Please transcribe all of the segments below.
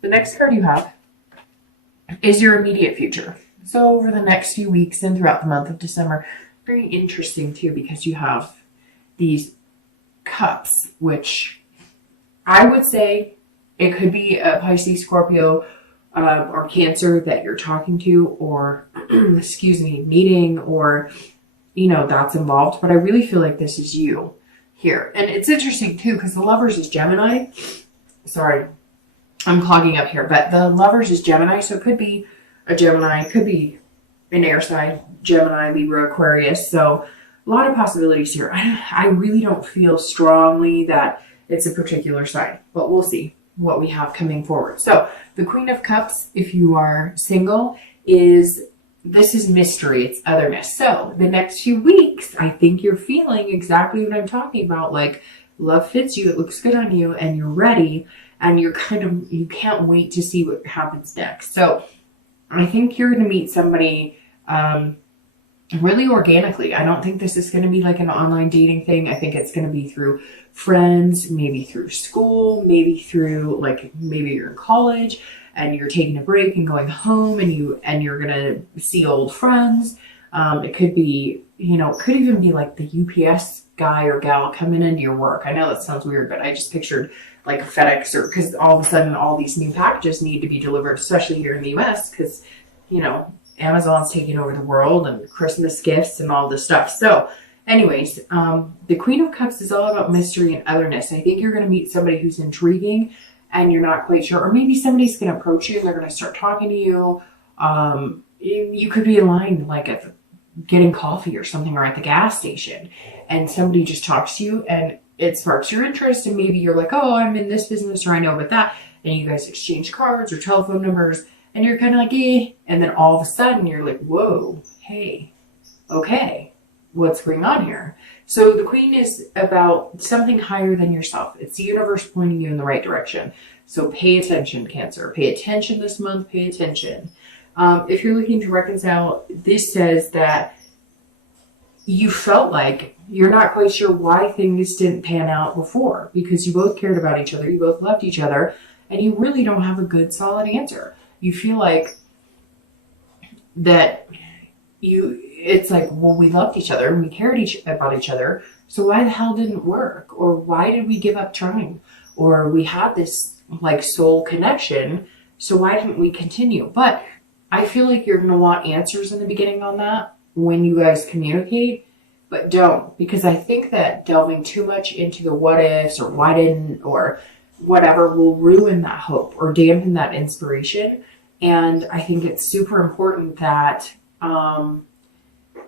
The next card you have is your immediate future. So over the next few weeks and throughout the month of December, very interesting too, because you have these cups, which I would say it could be a Pisces, Scorpio, or Cancer that you're talking to, or excuse me, meeting, or that's involved. But I really feel like this is you here. And it's interesting too, because the Lovers is Gemini. Sorry, I'm clogging up here, but the Lovers is Gemini, so it could be a Gemini, it could be an air sign, Gemini, Libra, Aquarius. So a lot of possibilities here. I really don't feel strongly that it's a particular sign, but we'll see what we have coming forward. So the Queen of Cups, if you are single, this is mystery, it's otherness. So the next few weeks, I think you're feeling exactly what I'm talking about. Like, love fits you, it looks good on you, and you're ready, and you can't wait to see what happens next. So I think you're going to meet somebody really organically. I don't think this is going to be like an online dating thing. I think it's going to be through friends, maybe through school, maybe through maybe you're in college and you're taking a break and going home, and you're going to see old friends. It could be, it could even be like the UPS guy or gal coming into your work. I know that sounds weird, but I just pictured like FedEx, or because all of a sudden all these new packages need to be delivered, especially here in the US, because, Amazon's taking over the world, and Christmas gifts and all this stuff. So anyways, the Queen of Cups is all about mystery and otherness. I think you're going to meet somebody who's intriguing and you're not quite sure, or maybe somebody's going to approach you and they're going to start talking to you. You could be in line like at getting coffee or something, or at the gas station, and somebody just talks to you and it sparks your interest, and maybe you're like, oh, I'm in this business, or I know about that, and you guys exchange cards or telephone numbers, and you're kind of like, eh, and then all of a sudden you're like, whoa, hey, okay, what's going on here? So the Queen is about something higher than yourself. It's the universe pointing you in the right direction. So pay attention, Cancer. Pay attention this month. Pay attention. If you're looking to reconcile, this says that you felt like you're not quite sure why things didn't pan out before, because you both cared about each other, you both loved each other, and you really don't have a good solid answer. You feel like that it's like, well, we loved each other and we cared about each other, so why the hell didn't it work? Or why did we give up trying? Or we had this like soul connection, so why didn't we continue? But I feel like you're going to want answers in the beginning on that when you guys communicate, but don't, because I think that delving too much into the what ifs or why didn't or whatever will ruin that hope or dampen that inspiration. And I think it's super important that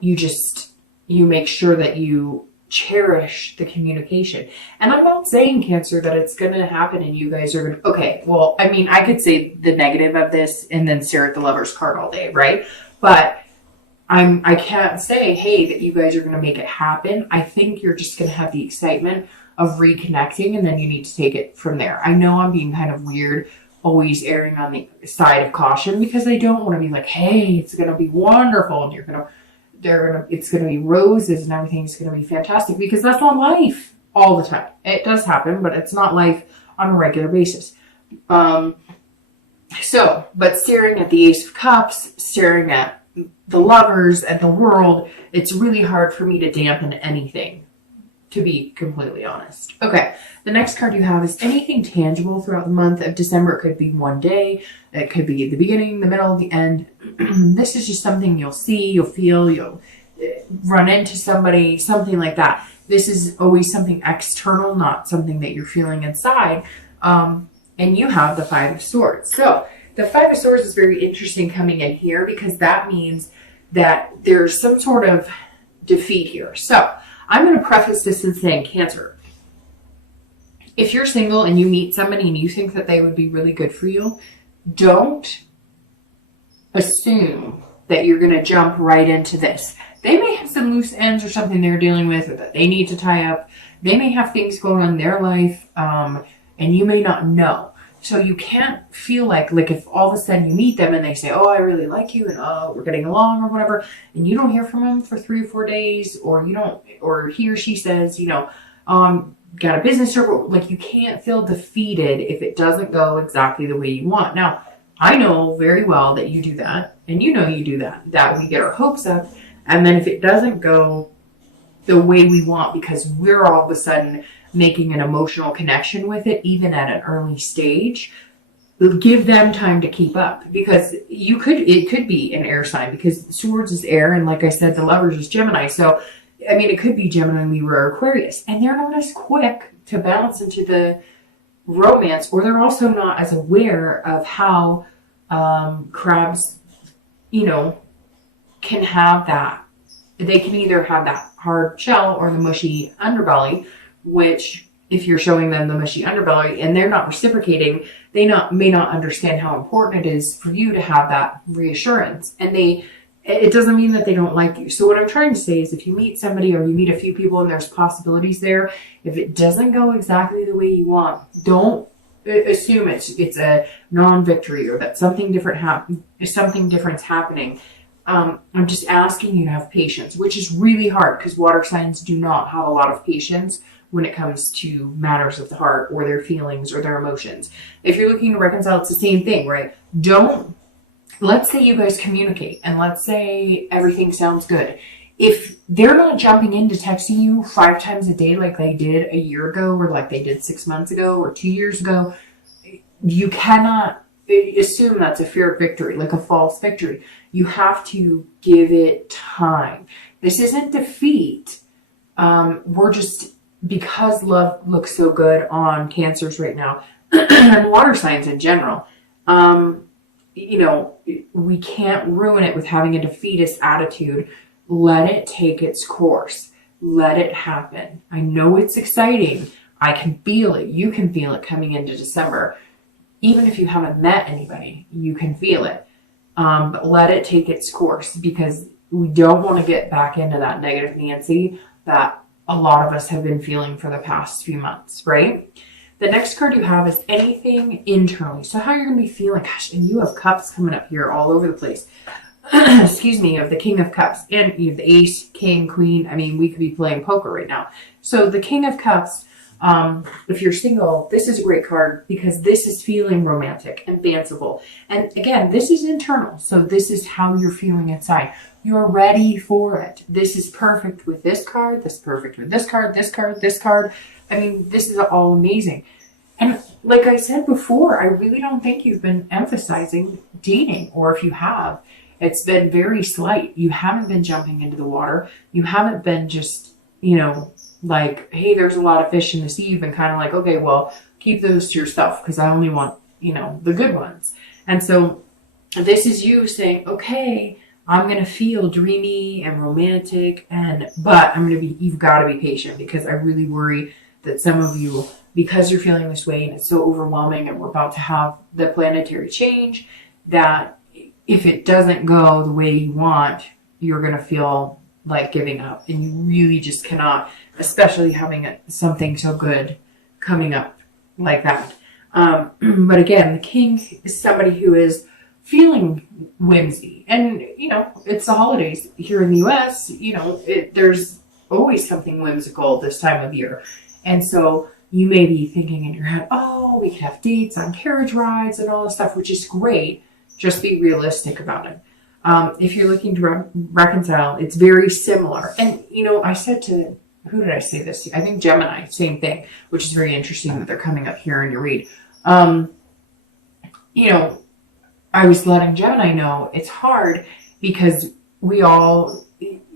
you make sure that you cherish the communication. And I'm not saying, Cancer, that it's going to happen and you guys are going to, okay, well, I mean, I could say the negative of this and then stare at the Lover's card all day, right? But I can't say, hey, that you guys are going to make it happen. I think you're just going to have the excitement of reconnecting, and then you need to take it from there. I know I'm being kind of weird, always erring on the side of caution, because I don't want to be like, hey, it's going to be wonderful and it's going to be roses and everything's going to be fantastic, because that's not life all the time. It does happen, but it's not life on a regular basis. But staring at the Ace of Cups, staring at the Lovers and the world, it's really hard for me to dampen anything, to be completely honest. Okay, the next card you have is anything tangible throughout the month of December. It could be one day, it could be the beginning, the middle, the end. This is just something you'll see, you'll feel, you'll run into somebody, something like that. This is always something external, not something that you're feeling inside. And you have the Five of Swords. So the Five of Swords is very interesting coming in here, because that means that there's some sort of defeat here. So I'm going to preface this in saying, Cancer, if you're single and you meet somebody and you think that they would be really good for you, don't assume that you're going to jump right into this. They may have some loose ends or something they're dealing with, or that they need to tie up. They may have things going on in their life, and you may not know. So you can't feel like if all of a sudden you meet them and they say, oh, I really like you, and oh, we're getting along or whatever, and you don't hear from them for 3 or 4 days, or you don't, or he or she says, got a business struggle. Like, you can't feel defeated if it doesn't go exactly the way you want. Now, I know very well that you do that, and you know you do that we get our hopes up, and then if it doesn't go the way we want because we're all of a sudden making an emotional connection with it, even at an early stage, give them time to keep up, because it could be an air sign, because Swords is air, and like I said, the Lovers is Gemini. So, I mean, it could be Gemini, Libra, or Aquarius, and they're not as quick to bounce into the romance, or they're also not as aware of how crabs, can have that. They can either have that hard shell or the mushy underbelly, which, if you're showing them the mushy underbelly and they're not reciprocating, they may not understand how important it is for you to have that reassurance. And it doesn't mean that they don't like you. So what I'm trying to say is, if you meet somebody or you meet a few people and there's possibilities there, if it doesn't go exactly the way you want, don't assume it's a non-victory or that something different's happening. I'm just asking you to have patience, which is really hard because water signs do not have a lot of patience when it comes to matters of the heart or their feelings or their emotions. If you're looking to reconcile, it's the same thing, right? Let's say you guys communicate and let's say everything sounds good. If they're not jumping into texting you 5 times a day like they did a year ago, or like they did 6 months ago or 2 years ago, you cannot assume that's a fair victory, like a false victory. You have to give it time. This isn't defeat. We're just, because love looks so good on Cancers right now, and water signs in general, we can't ruin it with having a defeatist attitude. Let it take its course. Let it happen. I know it's exciting. I can feel it. You can feel it coming into December. Even if you haven't met anybody, you can feel it. But let it take its course, because we don't want to get back into that negative Nancy that a lot of us have been feeling for the past few months, right? The next card you have is anything internally. So how you're going to be feeling, gosh, and you have cups coming up here all over the place. Excuse me, of the King of Cups, and you have the Ace, King, Queen. I mean, we could be playing poker right now. So the King of Cups, if you're single, this is a great card because this is feeling romantic and fanciful. And again, this is internal. So this is how you're feeling inside. You're ready for it. This is perfect with this card. This is perfect with this card, this card, this card. I mean, this is all amazing. And like I said before, I really don't think you've been emphasizing dating, or if you have, it's been very slight. You haven't been jumping into the water. You haven't been just, like, hey, there's a lot of fish in the sea. You've been kind of like, okay, well, keep those to yourself because I only want, the good ones. And so this is you saying, okay, I'm going to feel dreamy and romantic, but you've got to be patient, because I really worry that some of you, because you're feeling this way and it's so overwhelming and we're about to have the planetary change, that if it doesn't go the way you want, you're going to feel like giving up, and you really just cannot, especially having something so good coming up like that. But again, the King is somebody who is feeling whimsy, and it's the holidays here in the US. There's always something whimsical this time of year, and so you may be thinking in your head, oh, we could have dates on carriage rides and all this stuff, which is great. Just be realistic about it. If you're looking to reconcile, it's very similar. And, I said to, who did I say this to? I think Gemini, same thing, which is very interesting that they're coming up here in your read. I was letting Gemini know it's hard because we all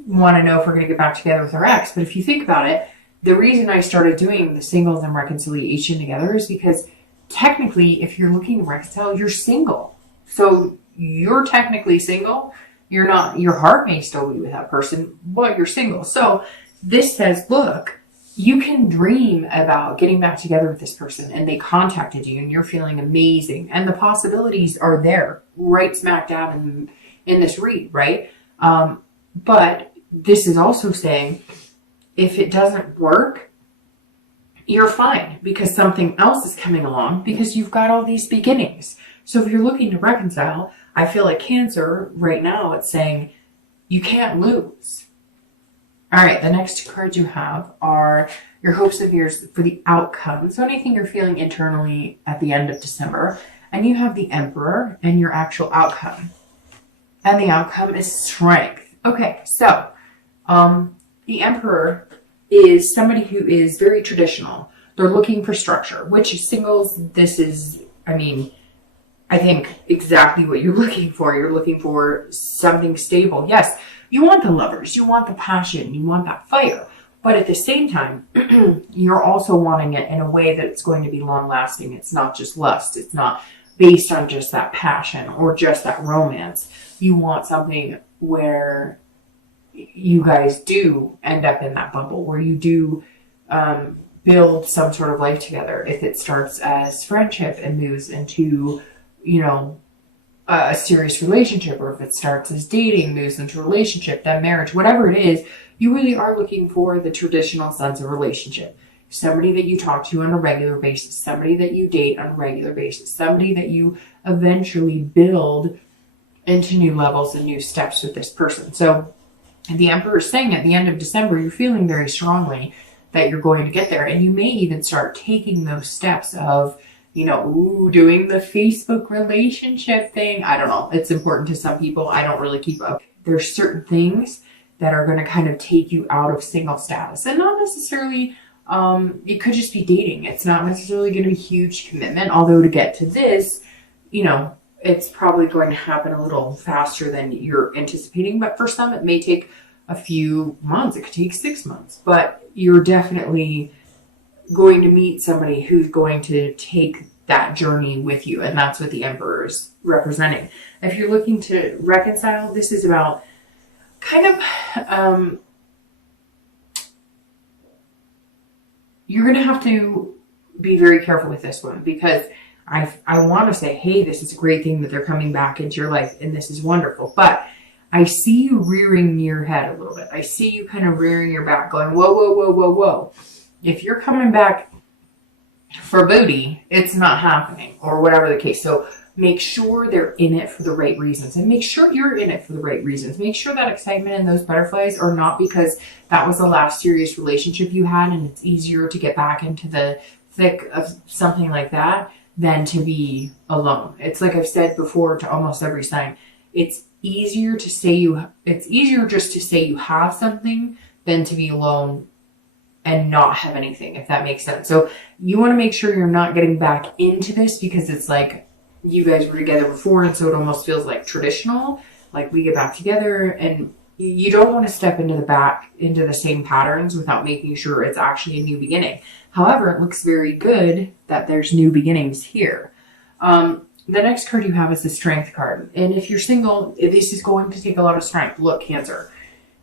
want to know if we're going to get back together with our ex. But if you think about it, the reason I started doing the singles and reconciliation together is because technically, if you're looking to reconcile, you're single. So you're technically single. You're not, your heart may still be with that person, but you're single. So this says, look, you can dream about getting back together with this person, and they contacted you and you're feeling amazing. And the possibilities are there right smack dab in this read, right? But this is also saying, if it doesn't work, you're fine, because something else is coming along, because you've got all these beginnings. So if you're looking to reconcile, I feel like Cancer right now, it's saying you can't lose. All right, the next cards you have are your hopes and fears for the outcome. So anything you're feeling internally at the end of December. And you have the Emperor and your actual outcome. And the outcome is strength. Okay, so the Emperor is somebody who is very traditional. They're looking for structure, which singles, this is, I think exactly what you're looking for. You're looking for something stable. Yes, you want the lovers, you want the passion, you want that fire. But at the same time, you're also wanting it in a way that it's going to be long lasting. It's not just lust. It's not based on just that passion or just that romance. You want something where you guys do end up in that bubble, where you do build some sort of life together. If it starts as friendship and moves into, a serious relationship, or if it starts as dating, moves into a relationship, then marriage, whatever it is, you really are looking for the traditional sense of relationship. Somebody that you talk to on a regular basis, somebody that you date on a regular basis, somebody that you eventually build into new levels and new steps with this person. So the Emperor is saying at the end of December, you're feeling very strongly that you're going to get there. And you may even start taking those steps of, doing the Facebook relationship thing. I don't know. It's important to some people. I don't really keep up. There's certain things that are going to kind of take you out of single status, and not necessarily, it could just be dating. It's not necessarily going to be huge commitment. Although to get to this, it's probably going to happen a little faster than you're anticipating. But for some, it may take a few months. It could take 6 months, but you're definitely going to meet somebody who's going to take that journey with you. And that's what the Emperor is representing. If you're looking to reconcile, this is about kind of, you're going to have to be very careful with this one, because I want to say, hey, this is a great thing that they're coming back into your life and this is wonderful. But I see you rearing your head a little bit. I see you kind of rearing your back going, whoa, whoa, whoa, whoa, whoa. If you're coming back for booty, it's not happening, or whatever the case. So make sure they're in it for the right reasons, and make sure you're in it for the right reasons. Make sure that excitement and those butterflies are not because that was the last serious relationship you had and it's easier to get back into the thick of something like that than to be alone. It's like I've said before to almost every sign. It's easier just to say you have something than to be alone and not have anything, if that makes sense. So you want to make sure you're not getting back into this because it's like you guys were together before, and so it almost feels like traditional, like we get back together, and you don't want to step into the same patterns without making sure it's actually a new beginning. However, it looks very good that there's new beginnings here. The next card you have is the Strength card. And if you're single, this is going to take a lot of strength. Look, Cancer,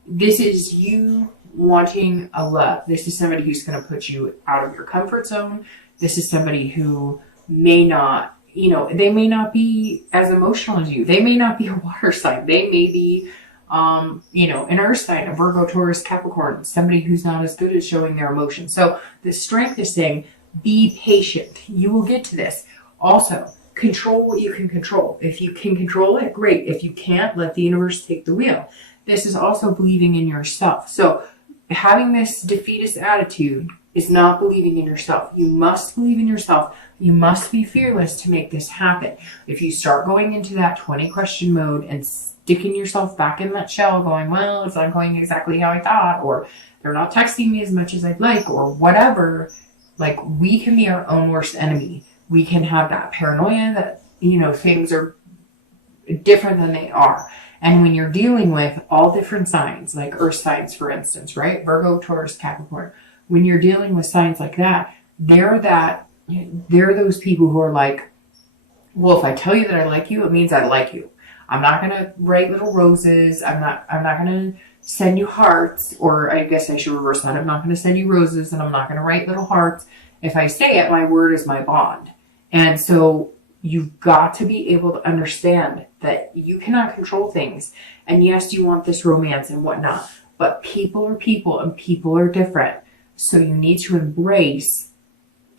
this is you wanting a love. This is somebody who's going to put you out of your comfort zone. This is somebody who may not, they may not be as emotional as you. They may not be a water sign. They may be, an earth sign, a Virgo, Taurus, Capricorn, somebody who's not as good at showing their emotions. So the Strength is saying, be patient. You will get to this. Also, control what you can control. If you can control it, great. If you can't, let the universe take the wheel. This is also believing in yourself. So having this defeatist attitude is not believing in yourself. You must believe in yourself. You must be fearless to make this happen. If you start going into that 20 question mode and sticking yourself back in that shell going, well, it's not going exactly how I thought, or they're not texting me as much as I'd like, or whatever, like, we can be our own worst enemy. We can have that paranoia that, things are different than they are. And when you're dealing with all different signs, like earth signs, for instance, right? Virgo, Taurus, Capricorn. When you're dealing with signs like that, they're those people who are like, well, if I tell you that I like you, it means I like you. I'm not going to write little roses. I'm not going to send you hearts, or I guess I should reverse that. I'm not going to send you roses, and I'm not going to write little hearts. If I say it, my word is my bond. And so you've got to be able to understand that you cannot control things. And yes, you want this romance and whatnot, but people are people and people are different. So you need to embrace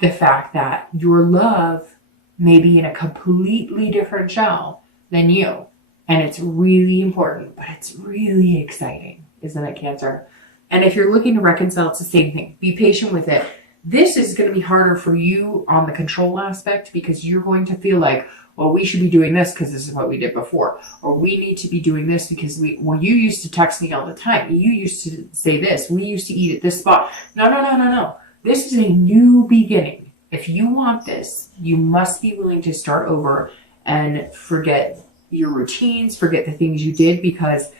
the fact that your love may be in a completely different shell than you. And it's really important, but it's really exciting, isn't it, Cancer? And if you're looking to reconcile, it's the same thing. Be patient with it. This is going to be harder for you on the control aspect because you're going to feel like, well, we should be doing this because this is what we did before. Or we need to be doing this because you used to text me all the time. You used to say this. We used to eat at this spot. No. This is a new beginning. If you want this, you must be willing to start over and forget your routines, forget the things you did, because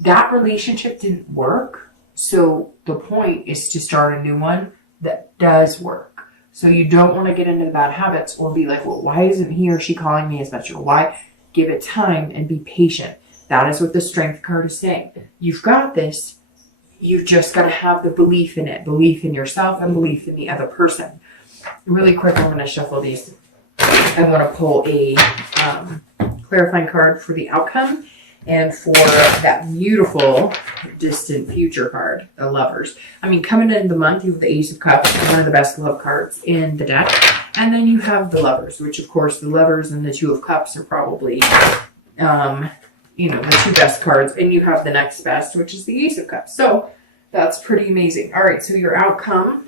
that relationship didn't work. So the point is to start a new one that does work. So you don't want to get into the bad habits or be like, well, why isn't he or she calling me as much? Or why? Give it time and be patient. That is what the strength card is saying. You've got this. You've just got to have the belief in it, belief in yourself and belief in the other person. Really quick, I'm going to shuffle these. I'm going to pull a clarifying card for the outcome and for that beautiful distant future card, the Lovers. I mean, coming into the month, you have the Ace of Cups, one of the best love cards in the deck. And then you have the Lovers, which of course the Lovers and the Two of Cups are probably, the two best cards. And you have the next best, which is the Ace of Cups. So that's pretty amazing. All right, so your outcome,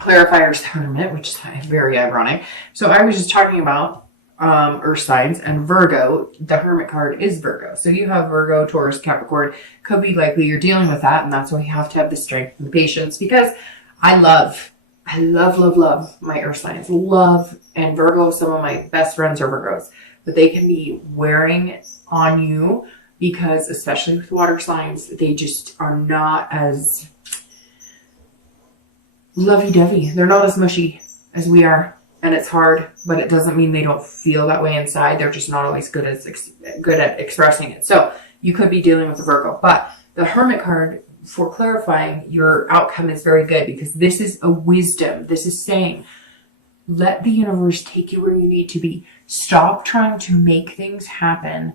Clarifier's Tournament, which is very ironic. So I was just talking about earth signs, and Virgo, the Hermit card is Virgo. So you have Virgo, Taurus, Capricorn. Could be likely you're dealing with that, and that's why you have to have the strength and the patience, because I love my earth signs. And Virgo, some of my best friends are Virgos, but they can be wearing on you because, especially with water signs, they just are not as lovey-dovey. They're not as mushy as we are. And it's hard, but it doesn't mean they don't feel that way inside. They're just not always good at expressing it. So you could be dealing with a Virgo. But the Hermit card, for clarifying, your outcome is very good because this is a wisdom. This is saying, let the universe take you where you need to be. Stop trying to make things happen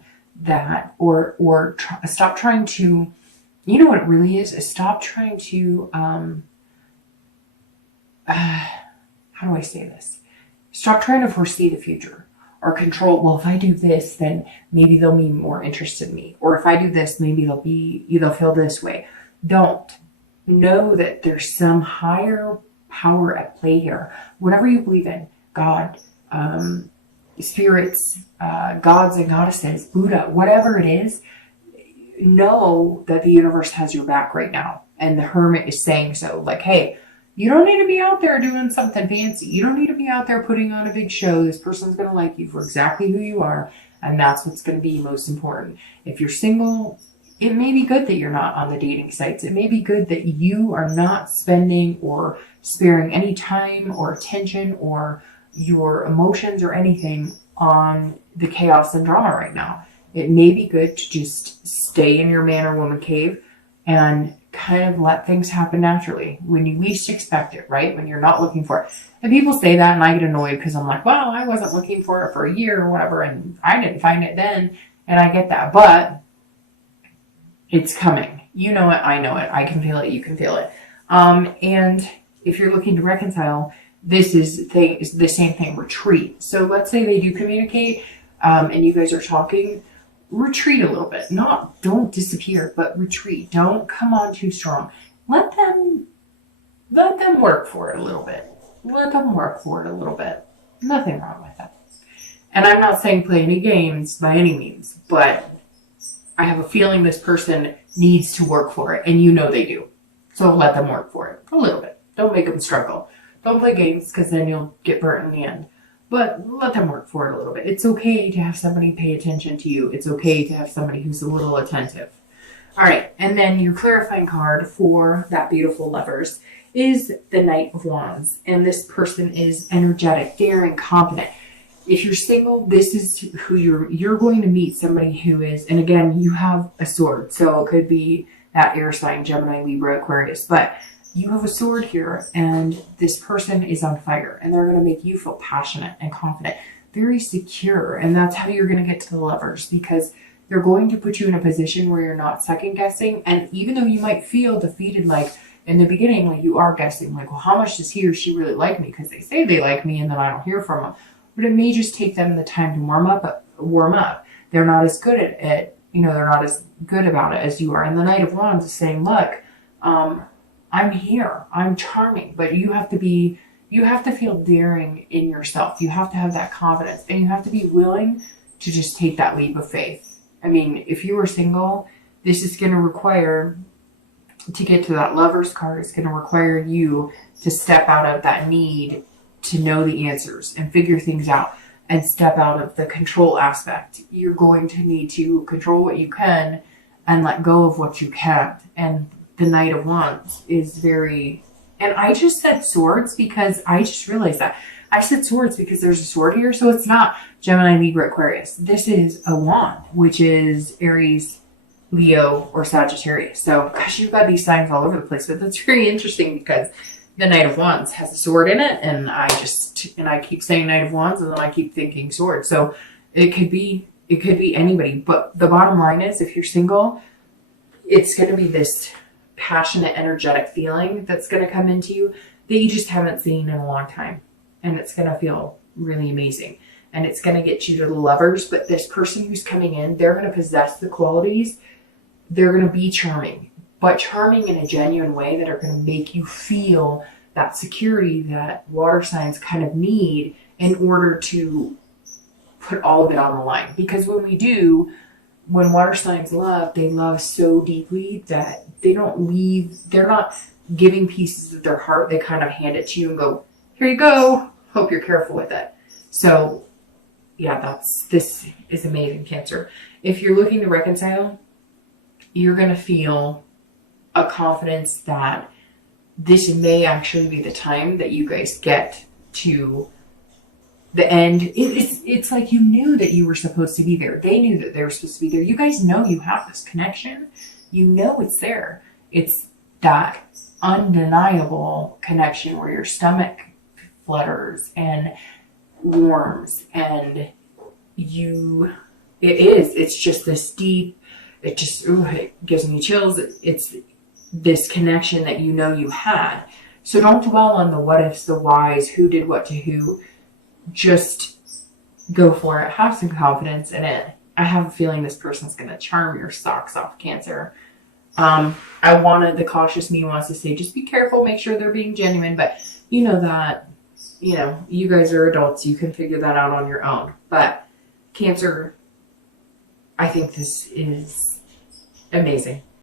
stop trying to, you know what it really is stop trying to, how do I say this? Stop trying to foresee the future or control. Well, if I do this, then maybe they'll be more interested in me. Or if I do this, maybe they'll feel this way. Don't. Know that there's some higher power at play here. Whatever you believe in, God, spirits, gods and goddesses, Buddha, whatever it is, know that the universe has your back right now. And the Hermit is saying so. Like, hey, you don't need to be out there doing something fancy. You don't need to be out there putting on a big show. This person's going to like you for exactly who you are. And that's what's going to be most important. If you're single, it may be good that you're not on the dating sites. It may be good that you are not spending or sparing any time or attention or your emotions or anything on the chaos and drama right now. It may be good to just stay in your man or woman cave and kind of let things happen naturally when you least expect it, right? When you're not looking for it. And people say that and I get annoyed because I'm like, well, I wasn't looking for it for a year or whatever and I didn't find it then. And I get that, but it's coming. You know it, I know it. I can feel it, you can feel it. And if you're looking to reconcile, this is the same thing, retreat. So let's say they do communicate and you guys are talking, retreat a little bit. Don't disappear, but retreat. Don't come on too strong. Let them work for it a little bit. Nothing wrong with that. And I'm not saying play any games by any means, but I have a feeling this person needs to work for it, and you know they do. So let them work for it a little bit. Don't make them struggle. Don't play games because then you'll get burnt in the end. But let them work for it a little bit. It's okay to have somebody pay attention to you. It's okay to have somebody who's a little attentive. All right, and then your clarifying card for that beautiful Lovers is the Knight of Wands. And this person is energetic, daring, confident. If you're single, this is who you're going to meet, somebody who is, and again, you have a sword. So it could be that air sign, Gemini, Libra, Aquarius, but you have a sword here and this person is on fire and they're going to make you feel passionate and confident, very secure. And that's how you're going to get to the Lovers, because they're going to put you in a position where you're not second guessing. And even though you might feel defeated, like in the beginning, like you are guessing, like, well, how much does he or she really like me? Because they say they like me and then I don't hear from them. But it may just take them the time to warm up. They're not as good at it. They're not as good about it as you are. And the Knight of Wands is saying, look, I'm here, I'm charming, but you have to feel daring in yourself. You have to have that confidence, and you have to be willing to just take that leap of faith. I mean, if you were single, this is going to require, to get to that lover's card, it's going to require you to step out of that need to know the answers and figure things out and step out of the control aspect. You're going to need to control what you can and let go of what you can't. And the Knight of Wands is very, and I just said swords because I just realized that. I said swords because there's a sword here, so it's not Gemini, Libra, Aquarius. This is a wand, which is Aries, Leo, or Sagittarius. So, gosh, you've got these signs all over the place, but that's very interesting because the Knight of Wands has a sword in it, and I keep saying Knight of Wands, and then I keep thinking sword. So it could be anybody. But the bottom line is, if you're single, it's going to be this passionate, energetic feeling that's going to come into you that you just haven't seen in a long time. And it's going to feel really amazing. And it's going to get you to the lovers. But this person who's coming in, they're going to possess the qualities. They're going to be charming, but charming in a genuine way that are going to make you feel that security that water signs kind of need in order to put all of it on the line. Because when water signs love, they love so deeply that they're not giving pieces of their heart. They kind of hand it to you and go, here you go. Hope you're careful with it. So yeah, this is amazing, Cancer. If you're looking to reconcile, you're going to feel a confidence that this may actually be the time that you guys get to the end. It's like you knew that you were supposed to be there. They knew that they were supposed to be there. You guys know you have this connection. You know it's there. It's that undeniable connection where your stomach flutters and warms, and it's just this deep, it gives me chills. It's this connection that you know you had. So don't dwell on the what ifs, the whys, who did what to who. Just go for it. Have some confidence in it. I have a feeling this person's going to charm your socks off, Cancer. The cautious me wants to say, just be careful, make sure they're being genuine. But you know that, you guys are adults. You can figure that out on your own. But Cancer, I think this is amazing.